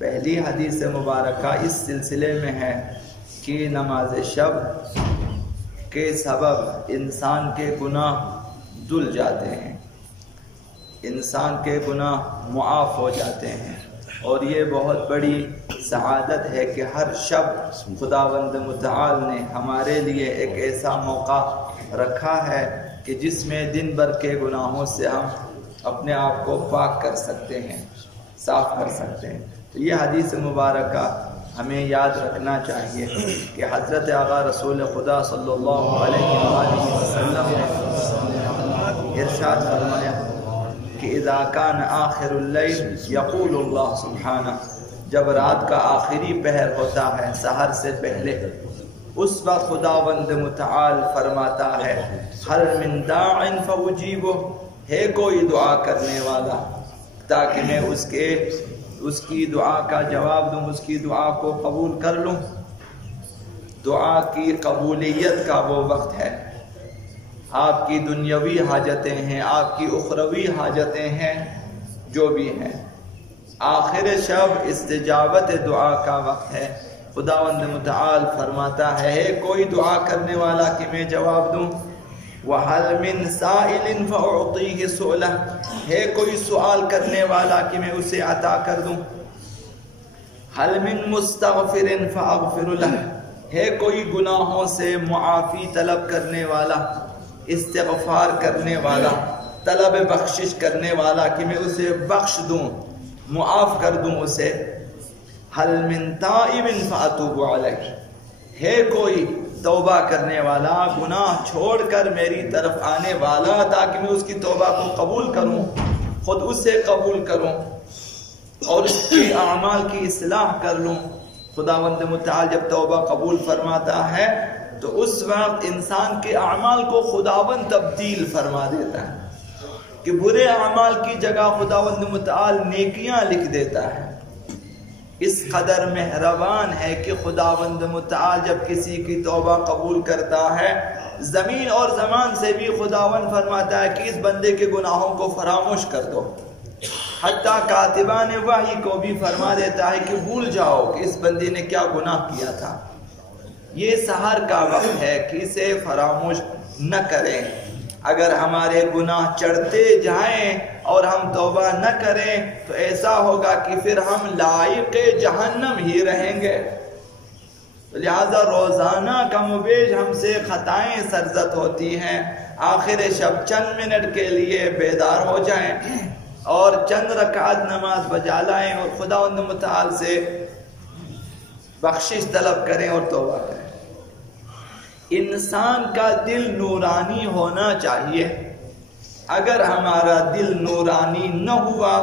پہلی حدیث مبارکہ اس سلسلے میں ہے کہ نماز شب کے سبب انسان کے گناہ دھل جاتے ہیں، انسان کے گناہ معاف ہو جاتے ہیں، اور یہ بہت بڑی سعادت ہے کہ ہر شب خداوند متعال نے ہمارے لیے ایک ایسا موقع رکھا ہے کہ جس میں دن بھر کے گناہوں سے ہم اپنے آپ کو پاک کر سکتے ہیں، صاف کر سکتے ہیں۔ تو یہ حدیث مبارکہ ہمیں یاد رکھنا چاہیے کہ حضرت آقا رسول خدا صلی اللہ علیہ وآلہ وسلم نے ارشاد فرمایا کہ اذا کان آخر اللیل یقول اللہ سبحانہ، جب رات کا آخری پہر ہوتا ہے سحر سے پہلے، اس وقت خداوند متعال فرماتا ہے ہل من داع فاجیبہ، ہے کوئی دعا کرنے والا تاکہ میں اس کی دعا کا جواب دوں، اس کی دعا کو قبول کر لوں۔ دعا کی قبولیت کا وہ وقت ہے، آپ کی دنیاوی حاجتیں ہیں، آپ کی اخروی حاجتیں ہیں، جو بھی ہیں، آخر شب استجابت دعا کا وقت ہے۔ خداوند متعال فرماتا ہے کوئی دعا کرنے والا کہ میں جواب دوں، وَهَلْ مِن سَائِلٍ فَأُعْطِيهِ سُؤْلَهُ، ہے کوئی سوال کرنے والا کہ میں اسے عطا کر دوں، هَلْ مِن مُسْتَغْفِرٍ فَأَغْفِرُ لَهُ، ہے کوئی گناہوں سے معافی طلب کرنے والا، استغفار کرنے والا، طلب بخشش کرنے والا کہ میں اسے بخش دوں، معاف کر دوں اسے، هَلْ مِن تَائِبٍ فَأَتُوبُ عَلَيْهِ، ہے کوئی توبہ کرنے والا، گناہ چھوڑ کر میری طرف آنے والا تاکہ میں اس کی توبہ کو قبول کروں، خود اسے قبول کروں اور اس کے اعمال کی اصلاح کر لوں۔ خداوند متعال جب توبہ قبول فرماتا ہے تو اس وقت انسان کے اعمال کو خداوند تبدیل فرما دیتا ہے کہ برے اعمال کی جگہ خداوند متعال نیکیاں لکھ دیتا ہے۔ اس قدر مہربان ہے کہ خداوند متعال جب کسی کی توبہ قبول کرتا ہے، زمین اور زمان سے بھی خداوند فرماتا ہے کہ اس بندے کے گناہوں کو فراموش کر دو، حتیٰ کاتبان وحی کو بھی فرما دیتا ہے کہ بھول جاؤ کہ اس بندے نے کیا گناہ کیا تھا۔ یہ سحر کا وقت ہے کہ اسے فراموش نہ کریں۔ اگر ہمارے گناہ چڑھتے جائیں اور ہم توبہ نہ کریں تو ایسا ہوگا کہ پھر ہم لائق جہنم ہی رہیں گے۔ لہذا روزانہ کم و بیش ہم سے خطائیں سرزد ہوتی ہیں۔ آخر شب چند منٹ کے لیے بیدار ہو جائیں اور چند رکعت نماز بجا لائیں اور خداوند متعال سے بخشش طلب کریں اور توبہ کریں۔ انسان کا دل نورانی ہونا چاہیے۔ اگر ہمارا دل نورانی نہ ہوا،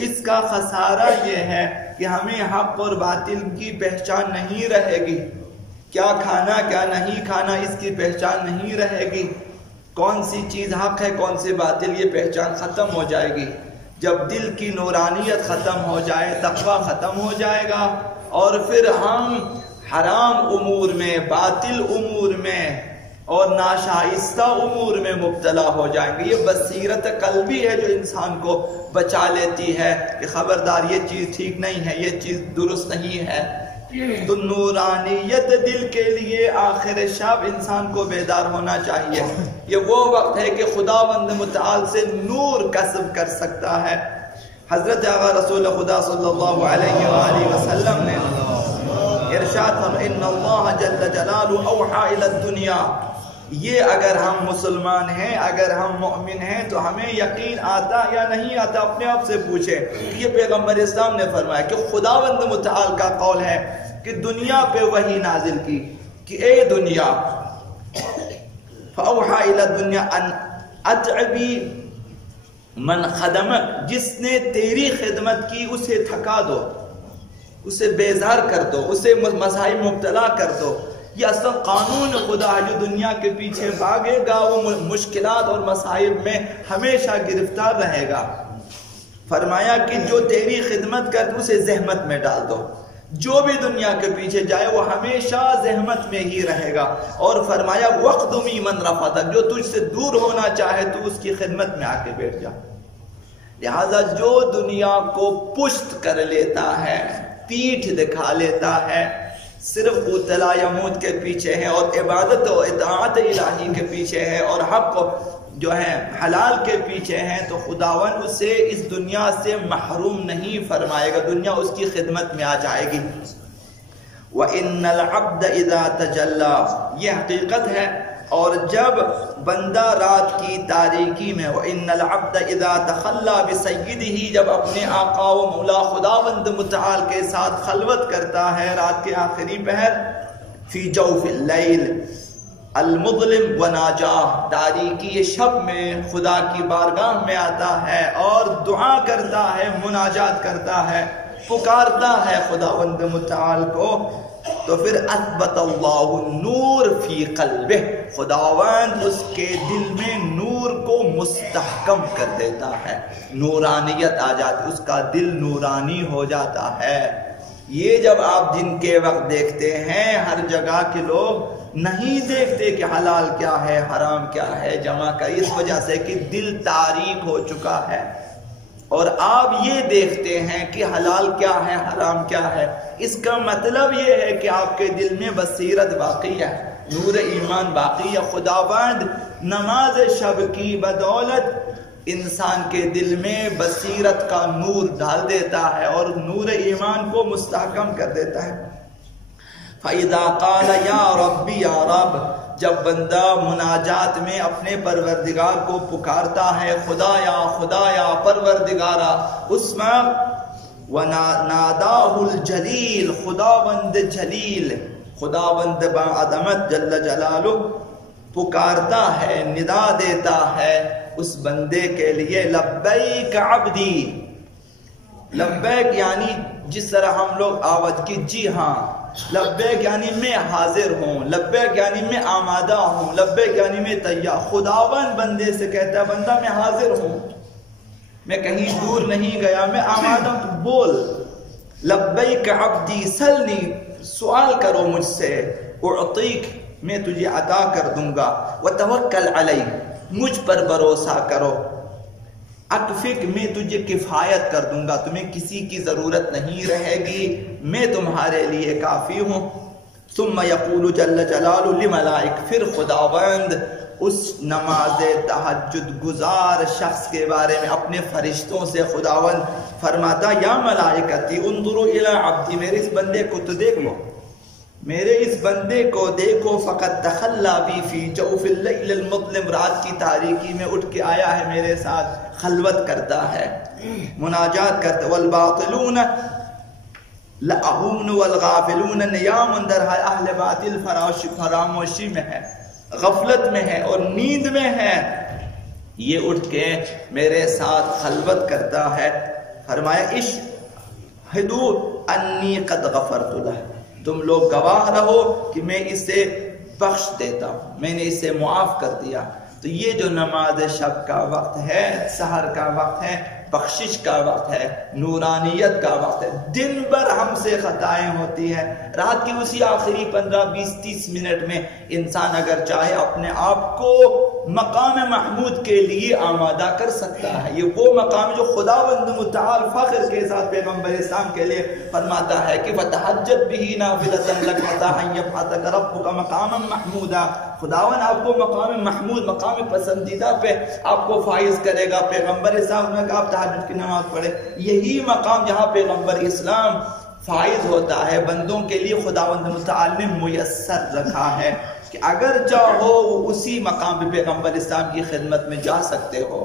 اس کا خسارہ یہ ہے کہ ہمیں حق اور باطل کی پہچان نہیں رہے گی، کیا کھانا کیا نہیں کھانا اس کی پہچان نہیں رہے گی، کون سی چیز حق ہے کون سی باطل یہ پہچان ختم ہو جائے گی۔ جب دل کی نورانیت ختم ہو جائے، تقوی ختم ہو جائے گا اور پھر ہم حرام امور میں، باطل امور میں اور ناشائستہ امور میں مبتلا ہو جائیں گے۔ یہ بصیرت قلبی ہے جو انسان کو بچا لیتی ہے کہ خبردار یہ چیز ٹھیک نہیں ہے، یہ چیز درست نہیں ہے۔ تو نورانیت دل کے لیے آخر شب انسان کو بیدار ہونا چاہیے۔ یہ وہ وقت ہے کہ خداوند متعال سے نور کسب کر سکتا ہے۔ حضرت آقا رسول خدا صلی اللہ علیہ وآلہ وسلم نے ارشاد فرمایا ان اللہ جل جلالہ اوحی الی الدنیا، یہ اگر ہم مسلمان ہیں، اگر ہم مومن ہیں تو ہمیں یقین آتا یا نہیں آتا، اپنے آپ سے پوچھیں۔ یہ پیغمبر اسلام نے فرمایا کہ خداوند متعال کا قول ہے کہ دنیا پہ وحی نازل کی کہ اے دنیا، فاوحی الی الدنیا ان اتعبی من خدمک، جس نے تیری خدمت کی اسے تھکا دو، اسے بیزار کر دو، اسے مسائل مبتلا کر دو۔ یہ اصل قانون خدا ہے، جو دنیا کے پیچھے بھاگے گا وہ مشکلات اور مسائل میں ہمیشہ گرفتار رہے گا۔ فرمایا کہ جو تیری خدمت کر دو اسے زحمت میں ڈال دو، جو بھی دنیا کے پیچھے جائے وہ ہمیشہ زحمت میں ہی رہے گا۔ اور فرمایا وَقْدُمِي مَنْ رَفَضَكَ، جو تجھ سے دور ہونا چاہے تو اس کی خدمت میں آ کے بیٹھ جا۔ لہذا جو دنیا کو پشت کر لیتا ہے پیٹھ دکھا لیتا ہے، صرف قوت لا یموت کے پیچھے ہے اور عبادت و اطاعت الہی کے پیچھے ہے اور حق جو ہے حلال کے پیچھے ہیں، تو خداوند اسے اس دنیا سے محروم نہیں فرمائے گا، دنیا اس کی خدمت میں آ جائے گی۔ وَإِنَّ الْعَبْدَ إِذَا تَجَلَّى، یہ حقیقت ہے، اور جب بندہ رات کی تاریکی میں، وَإِنَّ الْعَبْدَ إِذَا تَخَلَّى بِسَيِّدِهِ، جب اپنے آقا و مولا خداوند متعال کے ساتھ خلوت کرتا ہے رات کے آخری پہر، فی جوف اللیل المظلم وناجاہ، تاریکی شب میں خدا کی بارگاہ میں آتا ہے اور دعا کرتا ہے، مناجات کرتا ہے، پکارتا ہے خداوند متعال کو، تو پھر اثبت اللہ النور فی قلبہ، خداوند اس کے دل میں نور کو مستحکم کر دیتا ہے، نورانیت آ جاتی، اس کا دل نورانی ہو جاتا ہے۔ یہ جب آپ دن کے وقت دیکھتے ہیں، ہر جگہ کے لوگ نہیں دیکھتے کہ حلال کیا ہے حرام کیا ہے جمع کا، اس وجہ سے کہ دل تاریک ہو چکا ہے، اور آپ یہ دیکھتے ہیں کہ حلال کیا ہے حرام کیا ہے، اس کا مطلب یہ ہے کہ آپ کے دل میں بصیرت باقی ہے، نور ایمان باقی ہے۔ خداوند نماز شب کی بدولت انسان کے دل میں بصیرت کا نور ڈال دیتا ہے اور نور ایمان کو مستحکم کر دیتا ہے۔ فَإِذَا قَالَ يَا رَبِّ يَا رَبِّ، جب بندہ مناجات میں اپنے پروردگار کو پکارتا ہے، خدایا خدایا پروردگارا، اس میں وَنَادَاهُ الْجَلِيلُ، خداوند جلیل، خداوند باعظمت جل جلالہ پکارتا ہے، ندا دیتا ہے اس بندے کے لیے، لبیک عبدی، لبیک یعنی جس طرح ہم لوگ آواز کی جی ہاں، لبیک یعنی میں حاضر ہوں، لبیک یعنی میں آمادہ ہوں، لبیک یعنی میں تیار۔ خداوند بندے سے کہتا ہے بندہ میں حاضر ہوں، میں کہیں دور نہیں گیا، میں آمادہ ہوں، بول لبیک عبدی سلنی، سوال کرو مجھ سے، اعطیک، میں تجھے عطا کر دوں گا، وتوکل علی، مجھ پر بھروسہ کرو، اکفک، میں تجھے کفایت کر دوں گا، تمہیں کسی کی ضرورت نہیں رہے گی، میں تمہارے لیے کافی ہوں۔ ثم یقول جل جلالہ للملائک، پھر خداوند اس نماز تہجد گزار شخص کے بارے میں اپنے فرشتوں سے خداوند فرماتا، یا ملائکتی انظروا الی عبدی، میرے اس بندے کو تو دیکھ لو، میرے اس بندے کو دیکھو، فقط تخلا بی فی جوف اللیل المظلم، رات کی تاریکی میں اٹھ کے آیا ہے میرے ساتھ، خلوت کرتا ہے، مناجات کرتا ہے، والباطلون لاہون والغافلون نیام، در اہل باطل فراموشی میں ہے، غفلت میں ہے اور نیند میں ہے، یہ اٹھ کے میرے ساتھ خلوت کرتا ہے۔ فرمایا اشہدوا انی قد غفرت لہ، تم لوگ گواہ رہو کہ میں اسے بخش دیتا ہوں، میں نے اسے معاف کر دیا۔ تو یہ جو نماز شب کا وقت ہے، سحر کا وقت ہے، بخشش کا وقت ہے، نورانیت کا وقت ہے، دن بھر ہم سے خطائیں ہوتی ہیں، رات کی اسی آخری 15 20 30 منٹ میں انسان اگر چاہے اپنے آپ کو مقام محمود کے لیے آمادہ کر سکتا ہے۔ یہ وہ مقام جو خداوند متعال فخر کے ساتھ پیغمبر اسلام کے لیے فرماتا ہے کہ وَتَحَجَّتْ بِهِ نَافِلَةً لَكَ عَسَىٰ أَن يَبْعَثَكَ رَبُّكَ مَقَامًا مَحْمُودًا، خداوند آپ کو مقام محمود، مقام پسندیدہ پہ آپ کو فائز کرے گا۔ پیغمبر اسلام نے کہا آپ تہجد کی نماز پڑھے، یہی مقام جہاں پیغمبر اسلام فائز ہوتا ہے، بندوں کے لیے خداوند متعال نے میسر رکھا ہے کہ اگر چاہو وہ اسی مقام پہ پیغمبر اسلام کی خدمت میں جا سکتے ہو۔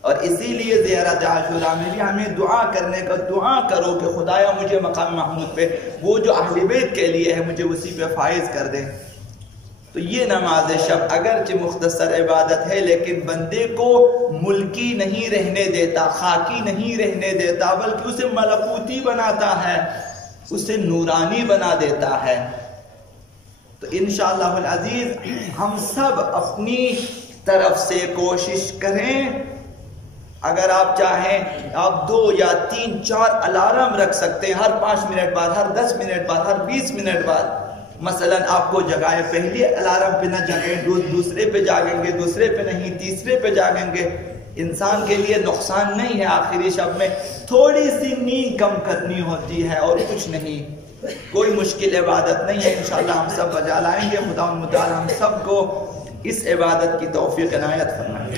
اور اسی لیے زیارت عاشوراء میں بھی ہمیں دعا کرنے کا، دعا کرو کہ خدایا مجھے مقام محمود پہ، وہ جو اہل بیت کے لیے ہے، مجھے اسی پہ فائز کر دے۔ تو یہ نماز شب اگرچہ مختصر عبادت ہے، لیکن بندے کو ملکی نہیں رہنے دیتا، خاکی نہیں رہنے دیتا، بلکہ اسے ملکوتی بناتا ہے، اسے نورانی بنا دیتا ہے۔ تو انشاءاللہ العزیز ہم سب اپنی طرف سے کوشش کریں، اگر آپ چاہیں آپ 2 یا 3 4 الارم رکھ سکتے ہیں، ہر 5 منٹ بعد، ہر 10 منٹ بعد، ہر 20 منٹ بعد مثلا آپ کو جگائے، پہلے الارم پہ نہ جگیں، دوسرے پہ جاگیں گے، دوسرے پہ نہیں، تیسرے پہ جاگیں گے، انسان کے لیے نقصان نہیں ہے آخری شب میں تھوڑی سی نیند کم کرنی ہوتی ہے اور کچھ نہیں، کوئی مشکل عبادت نہیں ہے، انشاءاللہ ہم سب بجا لائیں گے۔ خدا متعالی ہم سب کو اس عبادت کی توفیق عنایت فرمائے۔